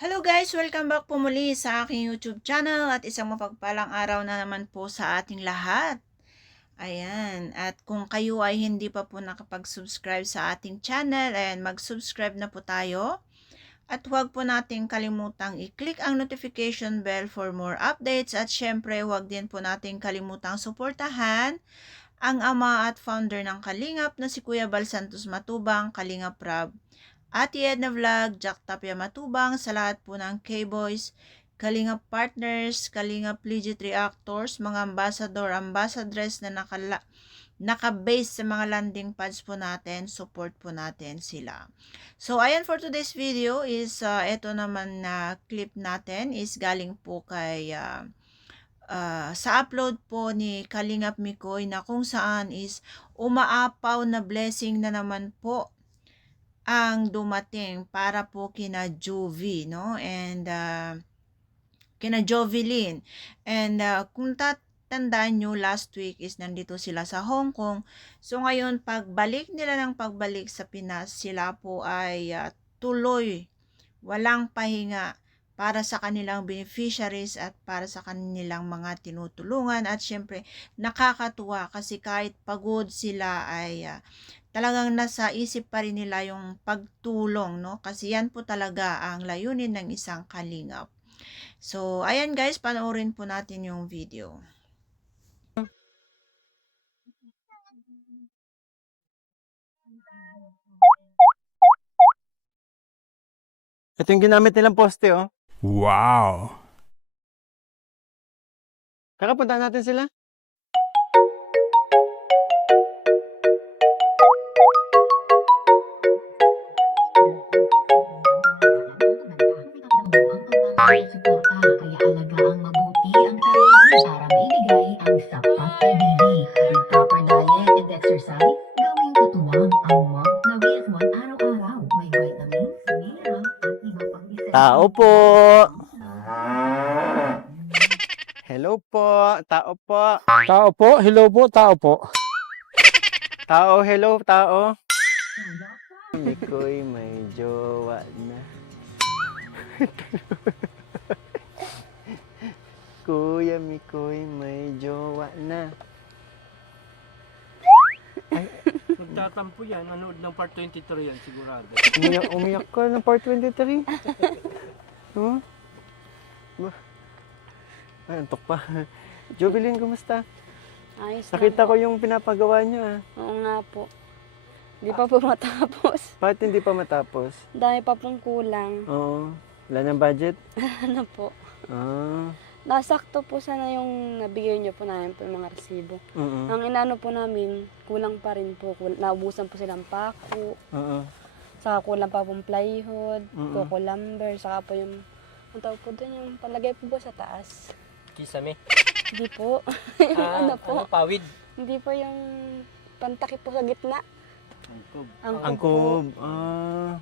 Hello guys! Welcome back po muli sa aking YouTube channel at isang mapagpalang araw na naman po sa ating lahat. Ayan, at kung kayo ay hindi pa po nakapag-subscribe sa ating channel, ayan, mag-subscribe na po tayo. At huwag po nating kalimutang i-click ang notification bell for more updates at syempre huwag din po nating kalimutang suportahan ang ama at founder ng Kalingap na si Kuya Bal Santos Matubang, Kalingap Rab. Ate Edna Vlog, Jack Tapia Matubang, sa lahat po ng K-Boys, Kalingap Partners, Kalingap Legit Reactors, mga ambassador, ambassadress na naka-base sa mga landing pads po natin, support po natin sila. So, ayan for today's video is, ito naman na clip natin is galing po kay, sa upload po ni Kalingap Mikoy na kung saan is umaapaw na blessing na naman po ang dumating para po kina Juvie, no? And kina Jovelyn. And kung tatandaan nyo, last week is nandito sila sa Hong Kong. So ngayon, pagbalik nila ng pagbalik sa Pinas, sila po ay tuloy, walang pahinga para sa kanilang beneficiaries at para sa kanilang mga tinutulungan. At syempre, nakakatuwa kasi kahit pagod sila ay talagang nasa isip pa rin nila yung pagtulong, no? Kasi yan po talaga ang layunin ng isang kalingap. So, ayan guys, panoorin po natin yung video. Ito yung ginamit nilang poste, oh. Wow! Kakapunta natin sila. Suporta, kaya alagaang mabuti ang sarili para maibigay ang sapat na bili. With proper diet and exercise, gawing katuwang ang mug na WF1 araw-araw. May vitamins, mineral, at iba pang Tao po! Hello po! Tao po! Tao po, hello po, tao po. Tao, hello, tao! Mikoy may jowa na. Kuya Mikoy may jowa na. Nagtatampo yan, nanood ng part 23 yan sigurado. Umiyak ka ng part 23. Huh? Ay, antok pa. Jovelyn, kumusta? Ayos Nakita lang ko po. yung pinapagawa niyo, ah. Oo nga po. Hindi pa po matapos. Bakit hindi pa matapos? Dami pa pong kulang. Oo. Wala ng budget? Ano po? Ah. Nasakto po sana yung nabigay niyo po namin po yung mga resibo. Oo. Ang inano po namin, kulang pa rin po. Naubusan po silang pako. Oo. Saka kulang pa pong plywood, Mm-mm. coco lumber, saka po yung, ang tawag po doon, yung palagay po ba sa taas? Kisame. Hindi po. Ano po? Pawid. Hindi po yung pantakip po sa gitna. Ang Angkob. Ah.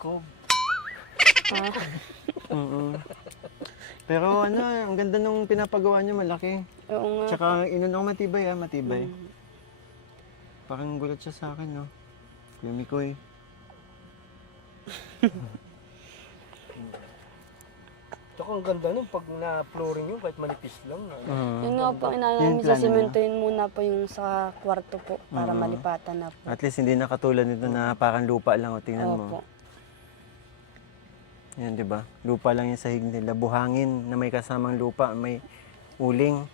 Kob. Ah, Oo. Pero ano, ang ganda nung pinapagawa niyo, malaki. oo nga. Tsaka inunong matibay, ah, matibay. Mm. Parang gulat siya sa akin, no? Kuya Mikoy. Tsaka ang ganda nun pag na-flooring yun kahit manipis lang. Yun nga po, inano Yung namin plano sisimentohin muna po yung sa kwarto po para Oo. malipatan na po. At least hindi na katulad nito na parang lupa lang, o tingnan mo. Opo. Yan, di ba? Lupa lang yung sahig nila. Buhangin na may kasamang lupa, may uling.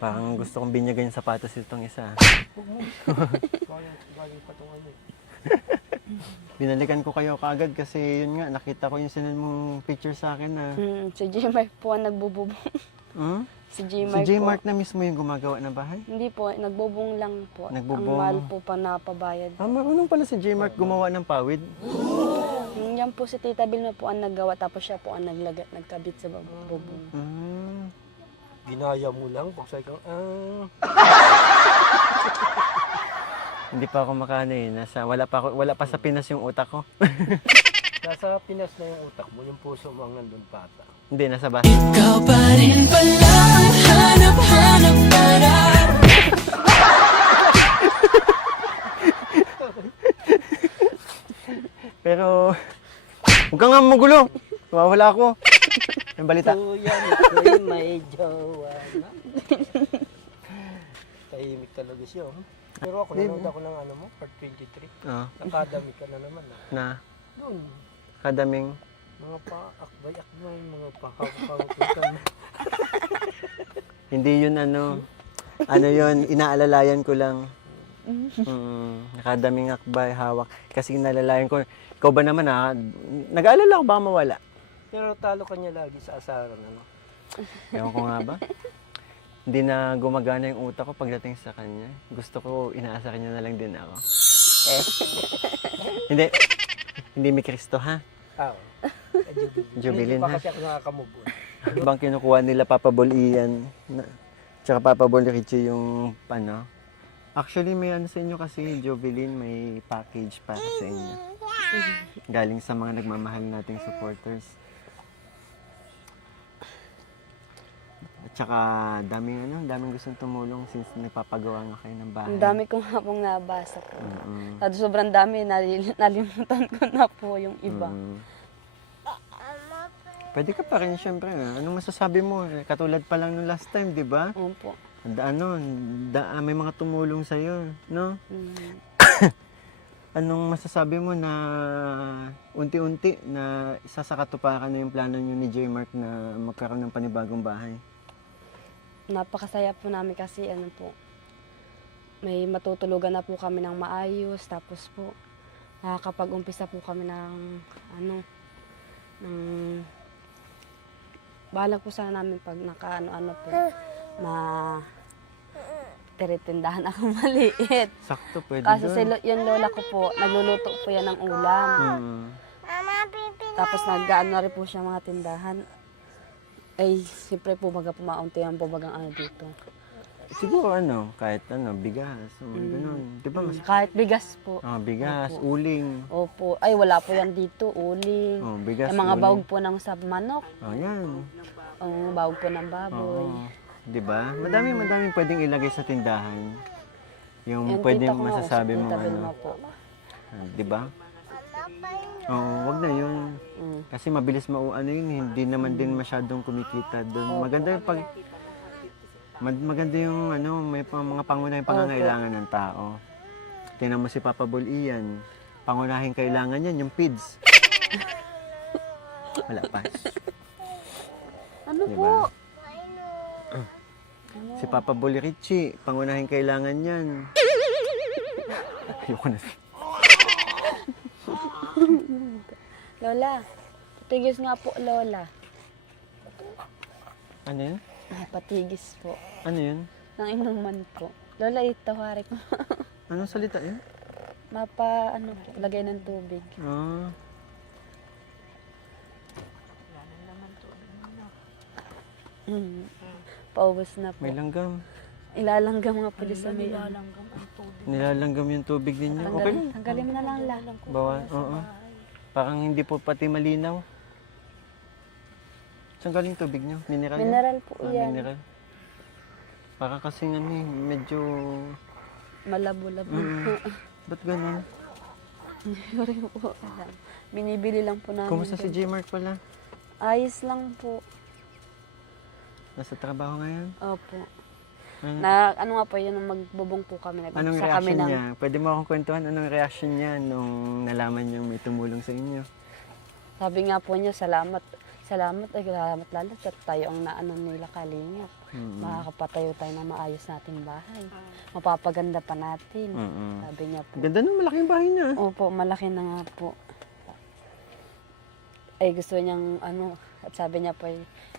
Parang gusto kong binyagan yung sapatos itong isa. Galing pa itong ano. Binalikan ko kayo kaagad kasi yun nga, nakita ko yung sinend mong picture sa akin na... Si J-Mark po ang nagbububong. Hmm? Si Si J-Mark J. po. Mark na mismo yung gumagawa ng bahay? Hindi po, nagbubong lang po. Nagbubong. Ang mahal po pa napabayad. Ah, marunong pala si J. Mark gumawa ng pawid. Yung yan po si Tita Vilma po ang naggawa tapos siya po ang nagkabit sa bubong. Ah. Ginaya mo lang, pagsay kang, Hindi pa ako makano eh. Wala pa sa Pinas yung utak ko. Nasa Pinas na yung utak mo, yung puso mo ang nandun pata. Hindi, nasa basa. Ikaw pa rin pala ang hanap-hanap para. Pero Huwag ka nga magulo. Wawala ako. Yung balita. Kuya, ako'y may jowa na. Tahimik talaga siya. Oh. Pero ako, nanood ako ng ano mo, part 23. Oh, Nakadami ka na naman. Ah. na Doon, kadaming. mga pa-akbay-akbay, mga pahaw-pahaw. Hindi yun ano yun, inaalalayan ko lang. Nakadaming akbay, hawak. Kasi inaalalayan ko. Ikaw ba naman nag-aalala ko baka mawala? Pero talo ka niya lagi sa asaran, ano? Ewan ko nga ba? Hindi na gumagana yung utak ko pagdating sa kanya. Gusto ko inaasar niya na lang din ako. Hindi may Kristo ha? Oo. Jubilin, Hindi pa ha? kasi ako nakaka-move on. Ano bang kinukuha nila Papa Bol Ian? Tsaka Papa Bol Richie yung ano? Actually may ano sa inyo kasi Jovelyn, may package para sa inyo. Galing sa mga nagmamahal nating supporters. At saka daming gustong tumulong since nagpapagawa nga kayo ng bahay. Ang dami ko nga pong nabasa po. Mm-mm. At sobrang dami, nalimutan ko na po yung iba. Mm. Pwede ka pa rin syempre. Anong masasabi mo? Katulad pa lang nung last time, di ba? Opo. May mga tumulong sa'yo, no? Mm. Anong masasabi mo na unti-unti na isa sa katuparan na yung plano nyo ni J. Mark na magkaroon ng panibagong bahay? Napakasaya po namin kasi may matutulugan na po kami ng maayos, tapos po nakakapag-umpisa po kami ng bahala po sana namin pag nakaano-ano po tiritindahan ako maliit. Sakto, pwede Kasi doon. yung lola ko po, nagluluto po yan ng ulam. Mm. Tapos nag-ano na rin po siya mga tindahan. Ay, siyempre po baga pumaunti yan po bagang ano dito. Siguro kahit bigas, ganun. Di ba mas... Kahit bigas po. bigas, Opo. uling. Opo. Ay, wala po yan dito. Uling. Bigas, Yung mga uling. bawog po ng sa manok. Yan. Ang bawog po ng baboy. Di ba? Madaming pwedeng ilagay sa tindahan. Yung Yung pwedeng tita ko nga, masasabi mo Tita Vilma po. di ba? Wag na yun. Mm. Kasi mabilis yun, hindi naman din masyadong kumikita doon. Maganda yung maganda yung may mga pangunahing pangangailangan ng tao. Tingnan mo si Papa Bol Ian. Pangunahing kailangan yan, yung PIDS. Wala pa. Ano Diba? po? Si Papa Bol Richie, pangunahing kailangan yan. Ayoko na. Lola, patigis nga po, Lola. Ano yun? Ay, patigis po. Ano yun? Nang inuman po. Lola, itawarik mo. Anong salita yun? Lagay ng tubig. Paubos na po. May langgam. Ilalanggam nga po sa may Nilalanggam yung tubig ninyo. Okay lang. Tanggalin mo na lang lang. Bawa, oo. Parang hindi po pati malinaw. Saan galing tubig nyo? Mineral yan? Mineral po yan. Mineral. Para kasi medyo... Malabo-labo. Ba't ganun? Sorry po. Binibili lang po namin. Kumusta si J. Mark pala? Ayos lang po. Nasa trabaho ngayon? Opo. Ano? Nga po yun, magbubong po kami. Anong Nag-umpisa kami reaction niya? Pwede mo akong kwentuhan anong reaction niya nung nalaman niyang may tumulong sa inyo? Sabi nga po niya, salamat lalo at tayo ang naano nila kalingap. Makakapatayo tayo ng maayos nating bahay. Mapapaganda pa natin. Sabi niya po. Ganda ng malaking bahay niya. Opo, malaki na nga po. Ay gusto niyang at sabi niya po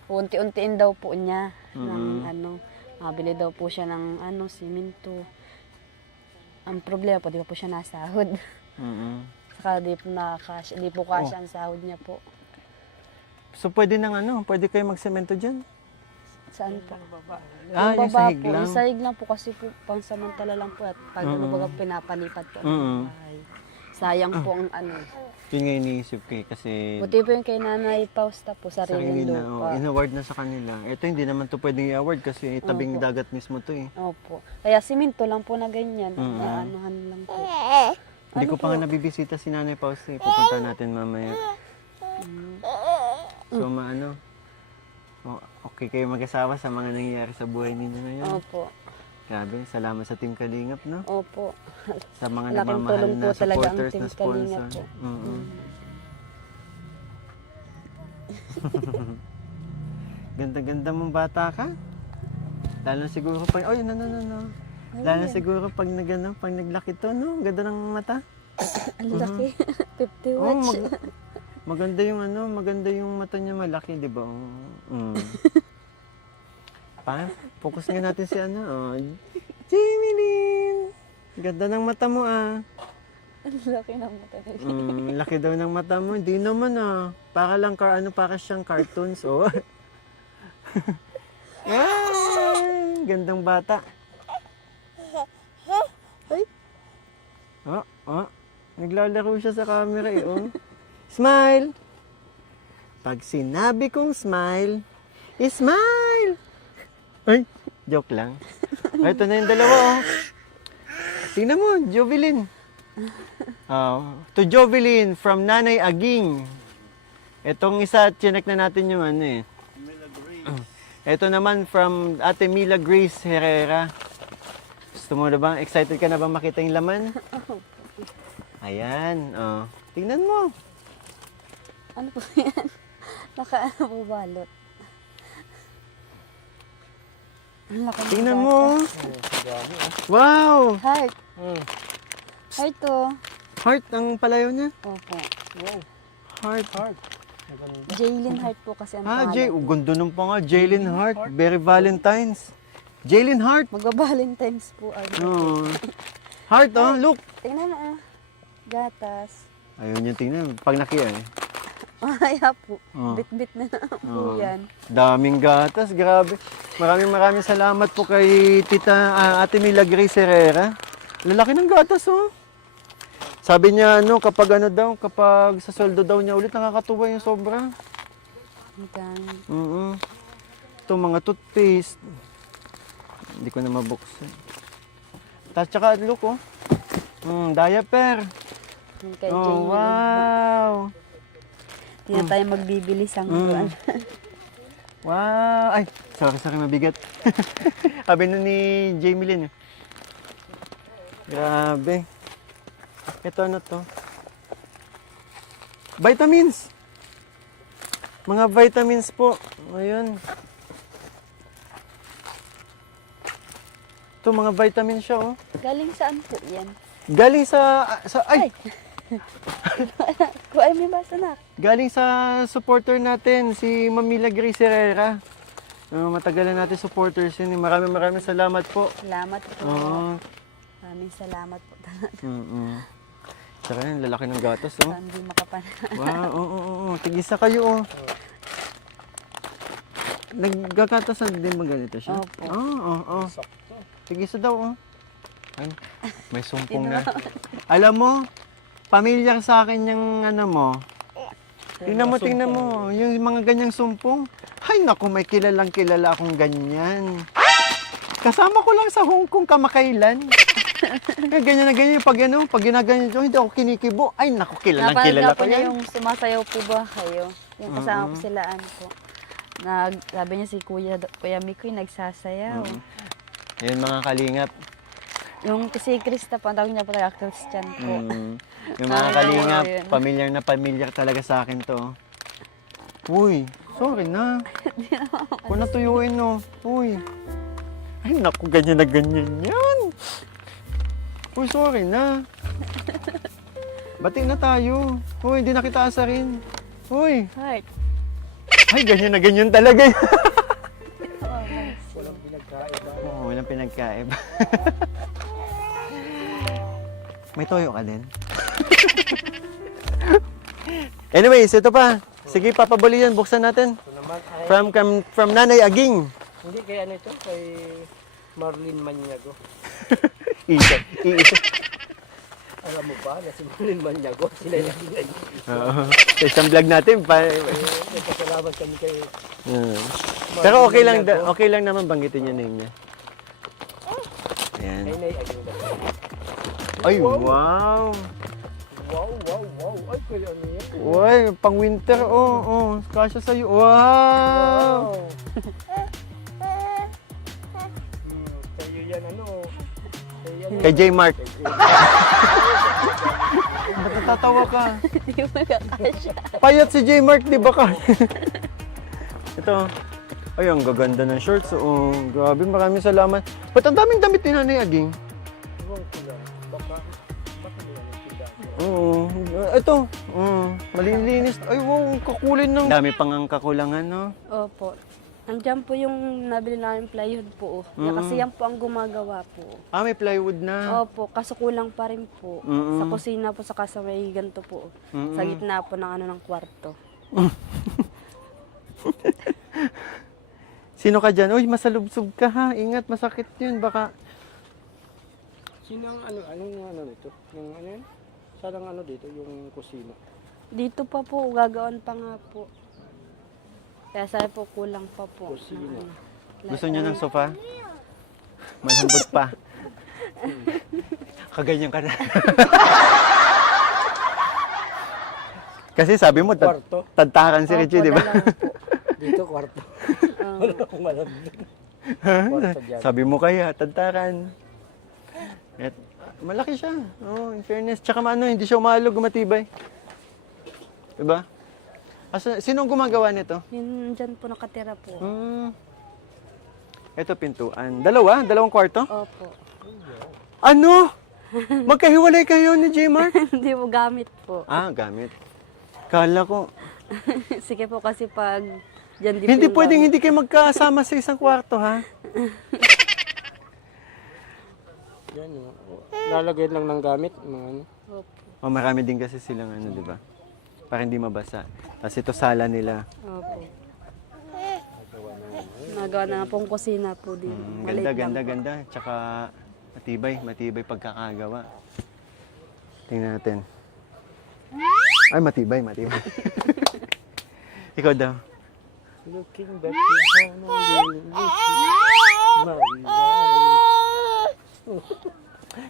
unti-untiin daw po niya ng mabili daw po siya ng simento. Ang problema po, di pa po siya nasahod. Saka di po kasya ang sahod niya po. So pwede kayo magsemento dyan? Saan po? Yung sahig po. lang? Yung sahig lang po kasi po, pansamantala lang po at pag baga pinapalipat po ang bahay. Sayang po ang Yun nga iniisip ko kasi Buti po yung kay Nanay Pausta po, sariling sarili na, lupa. in-award na sa kanila. Ito hindi naman to pwedeng i-award kasi tabing dagat mismo to eh. Opo. Kaya simento lang po na ganyan. Na anuhan lang po. Hindi ko pa nga nabibisita si Nanay Pausta eh. Pupunta natin mamaya. So, okay kayo mag-asawa sa mga nangyayari sa buhay ninyo ngayon. Opo. Grabe, salamat sa Team Kalingap, no? Opo. Sa mga Laking nagmamahal tulong na po talaga ang supporters Team na sponsor. Kalingap po. Ganda-ganda mong bata ka. Lalo siguro pag, Lalo siguro pag pag naglaki to, no? Ganda ng mata. Ang laki. 50 Oh, watts. maganda yung maganda yung mata niya malaki, di ba? Focus nga natin si Jamie Lynn! Ganda ng mata mo, ah. Ang laki ng mata nila. Laki daw ng mata mo. Hindi naman, ah. Para lang, para siyang cartoons, oh. Ay, gandang bata. Ay. Naglalaro siya sa camera, eh, oh. Smile! Pag sinabi kong smile, smile! Ay, joke lang. Ay, ito na yung dalawa, oh. Tingnan mo, Jovelyn. To Jovelyn from Nanay Aging. Itong isa, chinek na natin yung eh. Ito naman from Ate Mila Grace Herrera. Gusto mo na ba? Excited ka na ba makita yung laman? Ayan, oh. Tingnan mo. Ano po yan? Nakaano po balot. Ang laki ng Tingnan bata. mo. Wow! Heart. Heart to. Heart ang palayo niya. Opo. Heart. Jaylin Heart po kasi ang Jay. pangalan. Ganda nung pa nga. Jaylin Heart. Very Valentine's. Jaylin Heart. Magba-Valentine's po. Oh. Heart, oh. Look. Tingnan mo, gatas. Ayun yung tingnan. Pag nakiya, eh. Kaya po. Oh. Bit-bit na Oh. po yan. Daming gatas. Grabe. Maraming salamat po kay Ate Mila Grace Herrera. Lalaki ng gatas, oh. Sabi niya, kapag sa sweldo daw niya ulit, nakakatuwa yung sobra. Ang dami. Ito, mga toothpaste. Hindi ko na mabuksan. Tapos tsaka, look, oh. Diaper. Yung kay Oh, Jaylin. wow. Hindi na tayo magbibili sangguan. Wow. Ay, sorry, mabigat. Sabi na ni Jamie Lynn. Grabe. Ito to? Vitamins. Mga vitamins po. Ayun. Ito, mga vitamins siya, oh. Galing saan po yan? Galing sa Ay, may basa na. Galing sa supporter natin, si Mamila Grace Herrera. Matagal na natin supporters yun. Maraming salamat po. Salamat po. Oo. Maraming salamat po. Saka yun, lalaki ng gatas, oh. Hindi makapan. Wow, oo. Tigisa kayo, oh. Nagkakatasan din ba ganito siya? Opo. Oo. Tigisa daw, oh. Ay, may sumpong na. Alam mo, pamilyar sa akin yung mo. Tingnan mo. Yung mga ganyang sumpong. Ay, naku, may kilala akong ganyan. Kasama ko lang sa Hong Kong kamakailan. Ganyan na ganyan. Pag ginaganyan ito, hindi ako kinikibo. Ay, naku, kilala Napanood ko niya yan. yung sumasayaw po ba kayo? Yung kasama ko sila, po. Sabi niya si Kuya Mikoy nagsasayaw. Ayun, mga kalingap. Yung si Krista po, ang tawag niya po tayo, Christian po. Yung mga kalingap, yun. pamilyar talaga sa akin to. Uy, sorry na. Kung natuyuin, no. Uy. Ay, naku, ganyan na ganyan yan. Uy, sorry na. Bati na tayo. Uy, hindi na kita asarin. Uy. Heart. Ay, ganyan na ganyan talaga. Walang pinagkaiba. Oo, walang pinagkaiba. May toyo ka din? Anyways, ito pa. Sige, papabuli yan. Buksan natin. Ito naman ay, From Nanay Aging. hindi kay ito, kay Marlene Maniago. Isa. Alam mo ba na si Marlene Maniago, sila yung nagbigay. Oo. Sa isang vlog natin. Nagpasalamat kami kay Pero okay lang naman banggitin yung name niya. Ayan. Nay Aguila. Ay, wow. Wow. Ay, Kuya, ano yan? Uy, pang winter, oh. Kasya sa'yo. Wow! Sa'yo yan, ano? Sa'yo yan. Kay J. Mark. Ba't natatawa ka? Hindi mo kakasya. Payat si J. Mark, di ba ka? Ito. Ay, ang gaganda ng shorts. Oo, grabe, maraming salamat. Ba't ang daming damit ni Nanay Aging? Ewan ko lang. Baka nila yung tindahan. Oo. Ito. Malilinis. Ay, wow, ang kakulin ng... Dami pang ang kakulangan, no? Opo. Andiyan po yung nabili namin plywood po. Kasi yan po ang gumagawa po. Ah, may plywood na. Opo, kaso kulang pa rin po. Sa kusina po, saka sa may ganito po. Sa gitna po ng ng kwarto. Sino ka dyan? Uy, masalubsob ka ha. Ingat, masakit yun. Baka... Sino ang ano nito? Yung ano yun? Saan ang ano dito? Yung kusina. Dito pa po, gagawin pa nga po. Kaya sabi po, kulang pa po. Kusina. gusto niyo ng sofa? Malambot pa. Kaganyan ka na. Kasi sabi mo, Kwarto. tadtakan si Richie, di ba? Dito, kwarto. Wala akong malambot. Kwarto dyan. Sabi mo kaya, tadtakan. At, malaki siya. Oh, in fairness. Tsaka ano, hindi siya umalog, matibay. Diba? Sinong gumagawa nito? Yun dyan po nakatira po. Ito pintuan. Dalawang kwarto? Opo. Ano? Magkahiwalay kayo ni J. Mark? Hindi po gamit po. Ah, gamit. Kala ko. Sige po kasi pag dyan di Hindi po yung pwedeng gamit. hindi kayo magkasama sa isang kwarto, ha? Yan, lalagay lang ng gamit. Mga ano. Opo. Oh, marami din kasi silang ano, di ba? Para hindi mabasa. Tapos ito sala nila. Opo. Nagawa na nga pong kusina po din. Maliit lang po. Ganda. Tsaka matibay pagkakagawa. Tingnan natin. Ay, matibay. Ikaw daw. Looking back to how my life.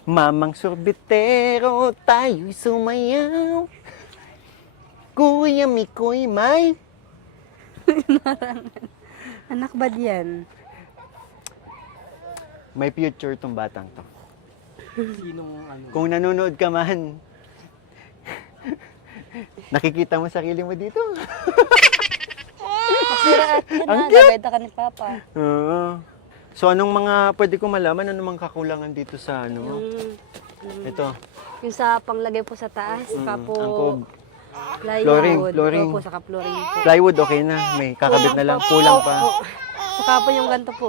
Mamang sorbetero, tayo'y sumayaw. Kuya Mikoy, may. Anak ba diyan? May future tong batang to. Sinong ano? Kung nanonood ka man, nakikita mo sarili mo dito. Sira at yan Ang na, cute! gagayta ka ni Papa. Oo. So, anong mga pwede kong malaman? Anong mga kakulangan dito sa ano mo? Ito. Yung sa panglagay po sa taas, saka po Angkob. plywood. Flooring. Opo, saka flooring po. Plywood, okay na. May kakabit na lang. Kulang pa. Opo. Saka po yung ganito po.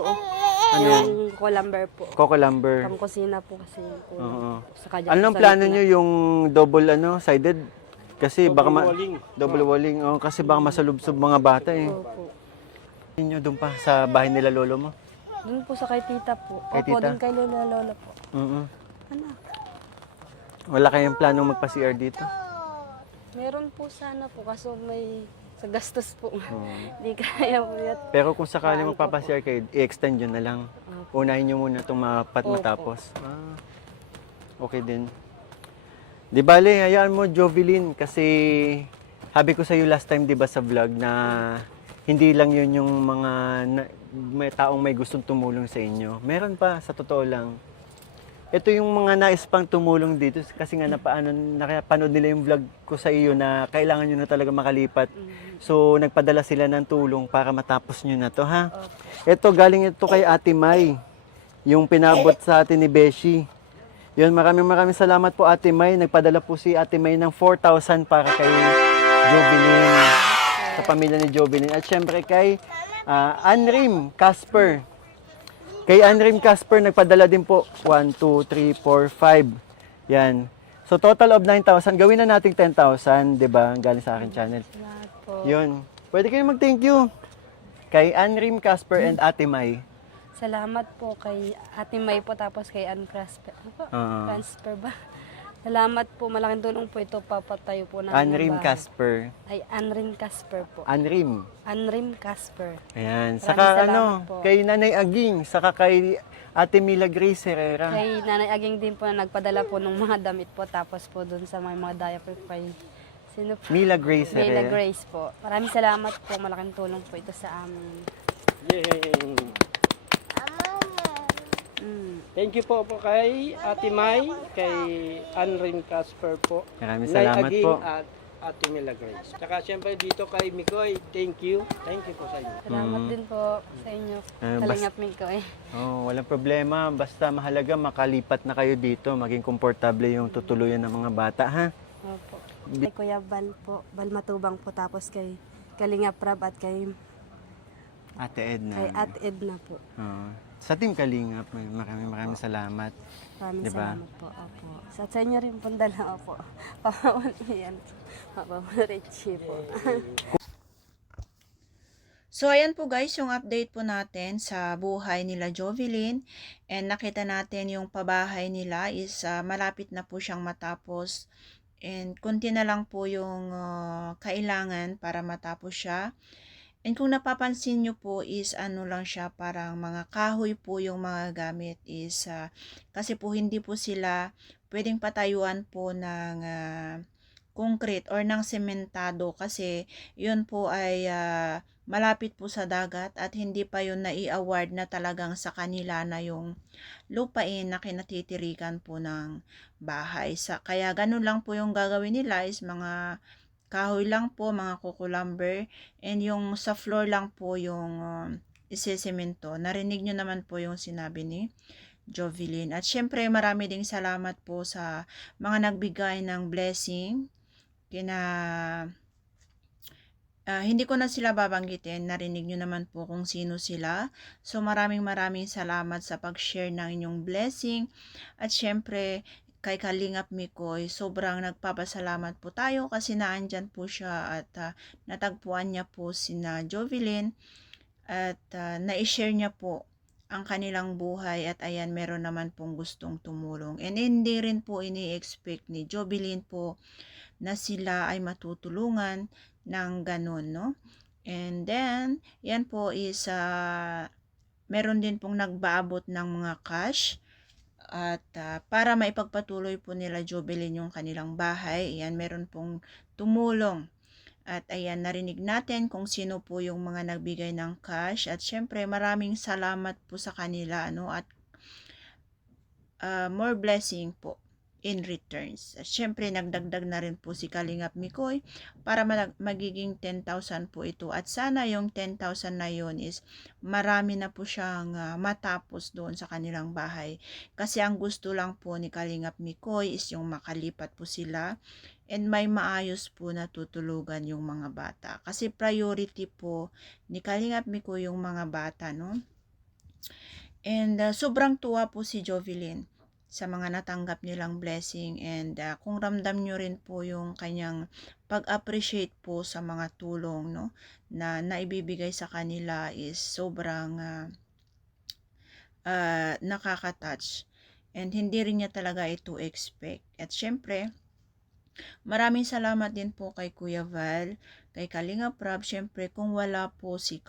Ano yan? Yung colamber po. Coco lumber. Pang kusina po kasi yung kulang. Oo. Saka dyan Anong sa plano gitna. nyo yung double sided? Kasi baka walling. double walling. Oh, kasi baka masalubsob mga bata eh. Opo. Ninyo doon pa sa bahay nila lolo mo? Doon po sa kay tita po. Kay Opo, tita? doon kay lola po. Anak. Wala kayong planong magpa-CR dito? Meron po sana po, kaso may sa gastos po. Hindi kaya po yun. Pero kung sakali Saan magpapa-CR kayo, i-extend yun na lang. Unahin nyo muna itong Opo. matapos. Okay din. Di bale, hayaan mo, Jovelyn, kasi sabi ko sa'yo last time, di ba, sa vlog na hindi lang yun yung mga may taong may gustong tumulong sa inyo. Meron pa, sa totoo lang. Ito yung mga nais pang tumulong dito kasi nga napanood nila yung vlog ko sa iyo na kailangan nyo na talaga makalipat. So, nagpadala sila ng tulong para matapos nyo na to, ha? Ito, galing ito kay Ate May. Yung pinabot sa atin ni Beshi. Yun, maraming salamat po, Ate May. Nagpadala po si Ate May ng 4,000 para kay Jovelyn. Sa pamilya ni Jovelyn. At syempre kay Anrim Casper. Kay Anrim Casper, nagpadala din po 1, 2, 3, 4, 5. Yan. So, total of 9,000. Gawin na natin 10,000, di ba? Galing sa akin channel. Salamat po. Yun. Pwede kayo mag-thank you. Kay Anrim Casper and Ate May. Salamat po kay Ate May po, tapos kay Ann Prosper. Oo. Transfer ba? Salamat po, malaking tulong po ito, papatayo po namin ng Anrim bahay. Casper. Ay, Anrim Casper po. Anrim. Anrim Casper. Ayan. Maraming Saka salamat po. kay Nanay Aging, saka kay Ate Mila Grace Herrera. Kay Nanay Aging din po na nagpadala po ng mga damit po, tapos po dun sa mga diaper kay Sino po? Mila Grace Leila Herrera. Grace po. Maraming salamat po. Malaking tulong po ito sa amin. Yay! Mm. Thank you po kay Ate May, kay Anrin Casper po. Maraming Nay salamat Aging po. at Ate Mila Grace. Tsaka siyempre dito kay Mikoy, thank you. Thank you po sa inyo. Salamat din po sa inyo. Kalingap Mikoy. Oh, walang problema. Basta mahalaga makalipat na kayo dito. Maging komportable yung tutuluyan ng mga bata, ha? Opo. Kay Kuya Bal po. Bal Matubang po. Tapos kay Kalingap Rab at kay Ate Edna. Ate Edna po. Oh. Sa Team Kalingap, maraming salamat. Maraming Diba? salamat po. Opo. Sa inyo rin po dala po. Pamawal yan. Pamawal Richie po. So, ayan po guys, yung update po natin sa buhay nila Jovelyn. And nakita natin yung pabahay nila is malapit na po siyang matapos. And konti na lang po yung kailangan para matapos siya. And kung napapansin nyo po is ano lang siya, parang mga kahoy po yung mga gamit is kasi po hindi po sila pwedeng patayuan po ng concrete or ng sementado kasi yun po ay malapit po sa dagat at hindi pa yun nai-award na talagang sa kanila na yung lupain na kinatitirikan po ng bahay. Kaya ganun lang po yung gagawin nila is mga kahoy lang po, mga kukulamber, and yung sa floor lang po yung isisemento. Narinig nyo naman po yung sinabi ni Jovelyn. At syempre marami ding salamat po sa mga nagbigay ng blessing. Hindi ko na sila babanggitin, narinig nyo naman po kung sino sila. So maraming salamat sa pag-share ng inyong blessing. At syempre, kay Kalingap Mikoy, sobrang nagpapasalamat po tayo kasi naandyan po siya at natagpuan niya po sina Jovelyn at na-share niya po ang kanilang buhay at ayan, meron naman pong gustong tumulong. And hindi rin po ini-expect ni Jovelyn po na sila ay matutulungan ng ganun, no? And then, yan po is meron din pong nagbaabot ng mga cash at para maipagpatuloy po nila Jovelyn yung kanilang bahay. Yan, meron pong tumulong. At ayan, narinig natin kung sino po yung mga nagbigay ng cash. At syempre, maraming salamat po sa kanila, no? At more blessing po in returns. At syempre, nagdagdag na rin po si Kalingap Mikoy para magiging 10,000 po ito. At sana yung 10,000 na yun is marami na po siyang matapos doon sa kanilang bahay. Kasi ang gusto lang po ni Kalingap Mikoy is yung makalipat po sila and may maayos po na tutulugan yung mga bata. Kasi priority po ni Kalingap Mikoy yung mga bata, no? And sobrang tuwa po si Jovelyn sa mga natanggap nilang blessing and kung ramdam nyo rin po yung kanyang pag-appreciate po sa mga tulong, no, na naibibigay sa kanila is sobrang nakaka-touch and hindi rin niya talaga ito expect. At syempre, maraming salamat din po kay Kuya Val, kay Kalingap Rab. Syempre, kung wala po si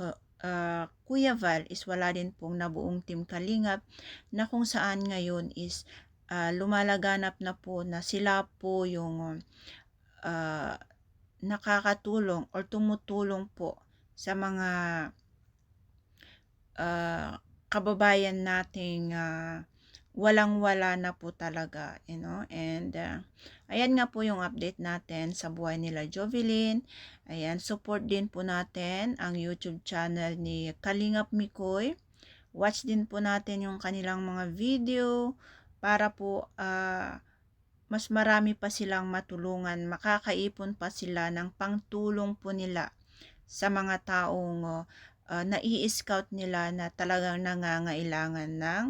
Kuya Val is wala din pong nabuong Team Kalingap na kung saan ngayon is lumalaganap na po na sila po yung nakakatulong or tumutulong po sa mga kababayan nating walang-wala na po talaga, you know. And ayan nga po yung update natin sa buhay nila Jovelyn. Ayan, support din po natin ang YouTube channel ni Kalingap Mikoy. Watch din po natin yung kanilang mga video para po mas marami pa silang matulungan. Makakaipon pa sila ng pangtulong po nila sa mga taong nai-scout nila na talagang nangangailangan ng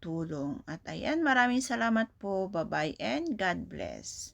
tulong. At ayan, maraming salamat po. Bye-bye and God bless.